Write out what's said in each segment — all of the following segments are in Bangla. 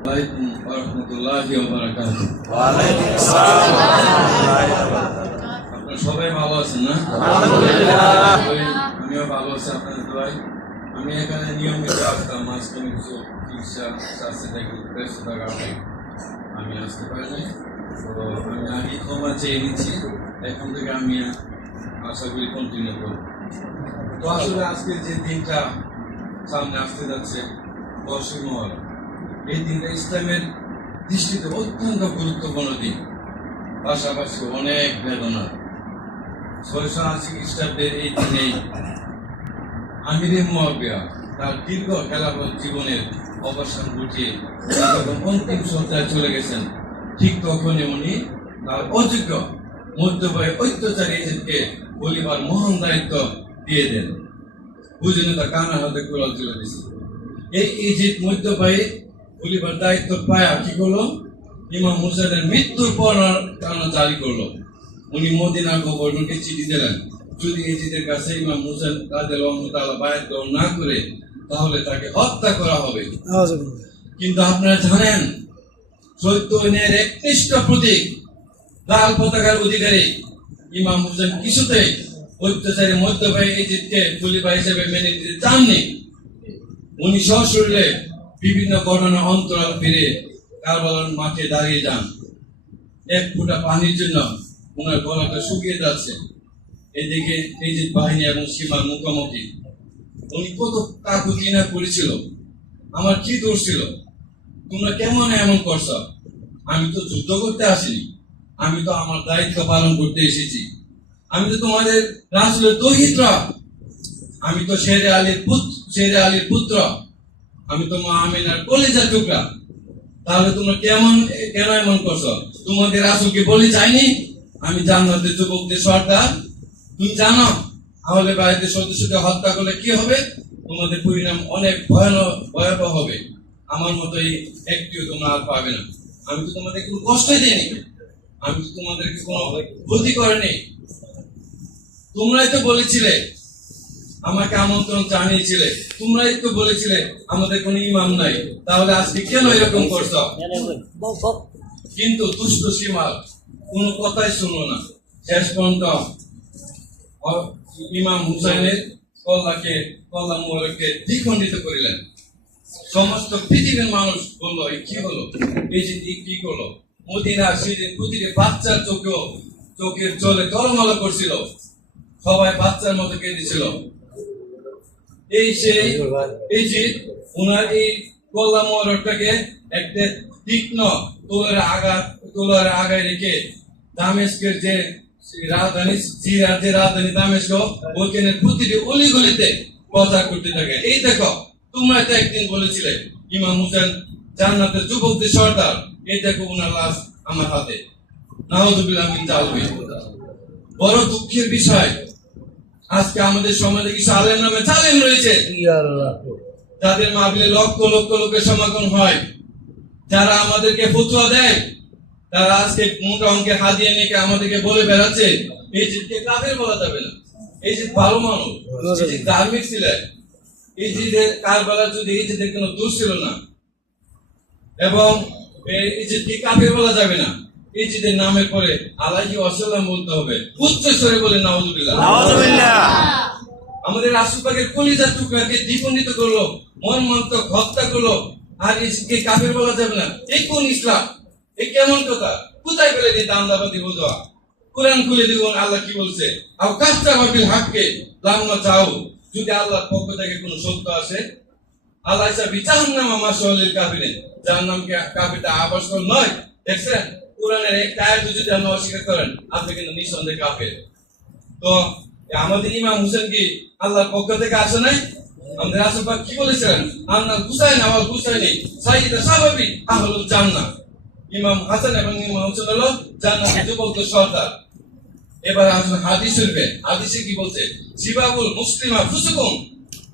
আলাইকুম ওয়া রাহমাতুল্লাহি ওয়া বারাকাতুহু। ওয়া আলাইকুম আসসালাম ওয়া রাহমাতুল্লাহি ওয়া বারাকাতুহু। আপনারা সবাই ভালো আছেন না? আলহামদুলিল্লাহ। আমিও ভালো আছি আপনাদের দোয়ায়। আমি এখানে নিয়মিত আসতাম, আজকে কিছু চিকিৎসা স্বাস্থ্য থেকে ব্যস্ততার কারণে আমি আসতে পারিনি। তো আমি আগে ক্ষমা চেয়ে নিচ্ছি, এখন থেকে আমি আশা করি কন্টিনিউ করব। তো আসলে আজকে যে দিনটা সামনে আসতে যাচ্ছে 10ই মুহররম, এই দিনটা ইসলামের দৃষ্টিতে অত্যন্ত গুরুত্বপূর্ণ দিন, পাশাপাশি অনেক বেদনা। 680 খ্রিস্টাব্দের এই দিনেই আমিরে মুয়াবিয়া তার দীর্ঘ খেলাফত জীবনের অবসান ঘটিয়ে যখন অন্তিম সত্তায় চলে গেছেন, ঠিক তখনই উনি তার অযোগ্য মধ্যবয়ে অত্যাচারী এজেন্টকে বলিবার মহান দায়িত্ব দিয়ে দেন। বুঝলেন, তা কানা হাতে কুড়াল তুলে দিয়েছে। এই এজেন্ট মধ্যবয়ে বলিবার দায়িত্ব পায়া কি করলো, ইমাম হুসাইনের মৃত্যুর পর কারণ জারি করলো। উনি মদিনা গভর্নরকে চিঠি দিলেন, যদি এজিদের কাছে ইমাম হুসাইন রাদিয়াল্লাহু তাআলা বায়াত গ্রহণ না করে তাহলে তাকে হত্যা করা হবে। কিন্তু আপনারা জানেন, সত্য ন্যায়ের একনিষ্ঠ প্রতীক লাল পতাকার অধিকারী ইমাম হুসাইন কিছুতেই অত্যাচারী মধ্যবয়ী এজিদকে খলিফা হিসেবে মেনে নিতে চাননি। উনি সশরীরে বিভিন্ন ঘটনা অন্তরাল ফিরে কারবালার মাঠে দাঁড়িয়ে যান। এক ফোঁটা পানির জন্য ওনার গলাটা শুকিয়ে যাচ্ছে। এদিকে এজিদ বাহিনী এবং সীমার মুখোমুখি। উনি কত কাকুতি না করেছিল, আমার কি দোষ ছিল, তোমরা কেমন এমন করছ? আমি তো যুদ্ধ করতে আসিনি, আমি তো আমার দায়িত্ব পালন করতে এসেছি। আমি তো তোমাদের রাসূলের দৌহিত্র, আমি তো শেরে আলীর পুত্র, আমি তো মা আমিনার কলিজার টুকরা। তাহলে তোমরা কেন এমন করছো? তোমাদের রাসূলকে বলে যায়নি আমি জান্নাতের যুবকদের সর্দার? তুমি জানো আহলে বাইতের সদস্যদের হত্যা করলে কি হবে? তোমাদের পরিণাম অনেক ভয়াবহ হবে। আমার মতোই একটিও তোমরা আর পাবে না। আমি তো তোমাদের কোনো কষ্টই দিইনি, আমি তো তোমাদেরকে কোনো ক্ষতি করিনি। তোমরাই তো বলেছিলে, আমাকে আমন্ত্রণ জানিয়েছিলে, তোমরাই তো বলেছিলে আমাদের কোনো ইমাম নাই, তাহলে আজকে কেন এরকম করছো? কিন্তু দুষ্ট সীমার কোনো কথাই শুনলো না। শেষ পর্যন্ত ইমাম হুসাইনের কল্লা মুবারককে দ্বিখণ্ডিত করিলেন। সমস্ত পৃথিবীর মানুষ বললো, কি হলো, এই যে কি করলো? মদিনা সেদিন প্রতিটি বাচ্চার চোখের জলে টলমল করছিল, সবাই বাচ্চার মতো কেঁদেছিল। এই যে ওনার এই কল্লা মুবারকটাকে একটা তীক্ষ্ণ তোলার আগায় রেখে দামেস্কের যে রাজধানী দামেস্ক, ওইখানে প্রতিটি অলিগলিতে প্রচার করতে থাকে। এই দেখো, তোমরা তো একদিন বলেছিলে ইমাম হুসাইন জান্নাতের যুবকদের সর্দার, এই দেখো ওনার লাশ আমার হাতে। নাউযুবিল্লাহ মিন যালিক। বড় দুঃখের বিষয়, আজকে আমাদের সমাজে কিছু আলেম নামে জালেম রয়েছে, যাদের মাহফিলে লক্ষ লক্ষ লোকের সমাগম হয়, যারা আমাদেরকে ফতোয়া দেয়, তারা আজকে মোটা অঙ্কের হাদিয়া নিয়ে আমাদেরকে বলে বেড়াচ্ছে এই জিদকে কাফের বলা যাবে না, এই জিদ ভালো মানুষ, এই জিদ ধার্মিক ছিলেন, এই জিদের কারবালার যদি এই জিদের কোনো দোষ ছিল না, এবং এই জিদকে কাফের বলা যাবে না। এই জিদের নামের পরে আলাইহি ওয়াসাল্লাম বলতে হবে, উচ্চ স্বরে বলে নাউযুবিল্লাহ। আমাদের রাসূল পাকের কলিজার টুকরাকে দ্বিখণ্ডিত করলো, মর্মান্তিক হত্যা করলো, আর এই জিদকে কাফের বলা যাবে না। এই কোন ইসলাম? এই কেমন কথা? কোথায় পেলে এই দান্দাবাদী বুঝা? কোরআন খুলে দেখুন আল্লাহ কি বলছে, আও কাসতামা বিল হককে লাম্মা চাও, যদি আল্লাহর পক্ষ থেকে কোনো সত্য আসে, আল্লাহ সাবি জাহান্নামা মাশাআলিল কাফিরিন, জাহান্নাম কে কাফিরটা আবাসস্থল নয়। দেখছেন, কোরআনের এক আয়াত যদি আপনি অস্বীকার করেন, আপনি কিন্তু নিঃসন্দেহে কাফের। তো আমাদের ইমাম হুসাইন কি আল্লাহর পক্ষ থেকে আসে নাই? আমাদের রাসূল পাক কি বলেছেন? আন্নাল হুসাইন ওয়াল হুসাইনি সাইয়্যিদু শাবাবি আহলুল জান্নাহ। ইমাম হাসান এবং ইমাম হুসাইন হলো জান্নাতের যুবকদের সর্দার। এবার আসুন হাদিস শরীফে, হাদিসে কি বলছে? সিবাবুল মুসলিমা ফুসুকুম,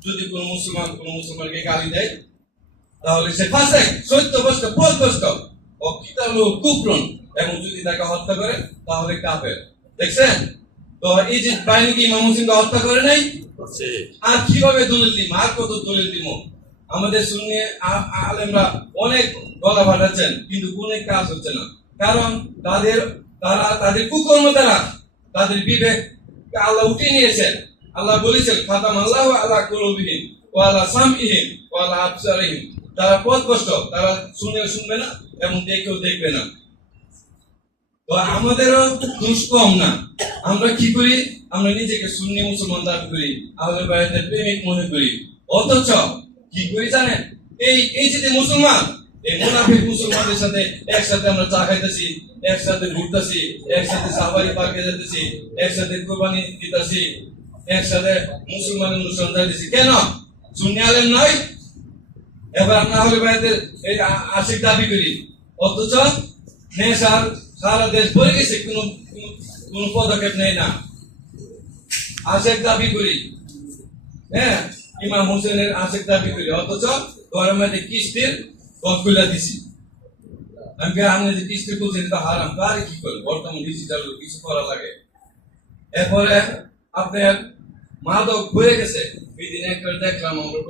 যদি কোন মুসলমানকে গালি দেয় তাহলে সে ফাসিক, সত্যভ্রষ্ট, পথভ্রষ্ট, ও কিতালু কুফরুন, এবং যদি তাকে হত্যা করে তাহলে কাফের। দেখছেন তো এই যে বাহিনী কি ইমাম হুসাইনকে হত্যা করে নাই? আর কিভাবে দলিল দিব? আর কত দলিল দিব? আমাদের সুন্নি আলেমরা অনেক গলা ফাটাচ্ছেন, কিন্তু কোনো কাজ হচ্ছে না। কারণ তাদের কুকর্ম দ্বারা তাদের বিবেক আল্লাহ উঠিয়ে নিয়েছেন। আল্লাহ বলেছেন খাতাম আল্লাহ আলা কুলুবিহিম ওয়া আলা সামইহিম ওয়া আলা আবসারিহিম। তারা পথভ্রষ্ট, তারা শুনবে না এবং দেখবে না। তো আমাদেরও দোষ কম না। আমরা কি করি? আমরা নিজেকে সুন্নি মুসলমান দাবি করি, আহলে বায়াতের প্রেমিক মনে করি। অথচ কি করি জানেন? এই যে মুসলমান, এই মুনাফিক মুসলমানদের সাথে একসাথে আমরা চা খাইতেছি, একসাথে ঘুরতেছি, একসাথে সাফারি পার্কে যেতেছি, একসাথে কোরবানি দিতেছি, একসাথে মুসলমানের অনুষ্ঠান যাইতেছি। কেন? সুন্নি আলেম নয়? এবার আমরা আহলে বায়াতের এই আশিক দাবি করি। অথচ নেশার সারা দেশ ভরে গেছে, কোন পদক্ষেপ নেই না। আশেক দাবি করি, হ্যাঁ, ইমাম হোসেনের আশেক দাবি করি, অথচ ঘরের মধ্যে কিস্তির পথ খুলে দিছি। আমি যে কিস্তি খুলছি এটা হারাম, তার কি করবো? বর্তমান ডিজিটাল কিছু করা লাগে। এরপরে আপনার মাদক হয়ে গেছে। এই দিন একবার দেখলাম আমরা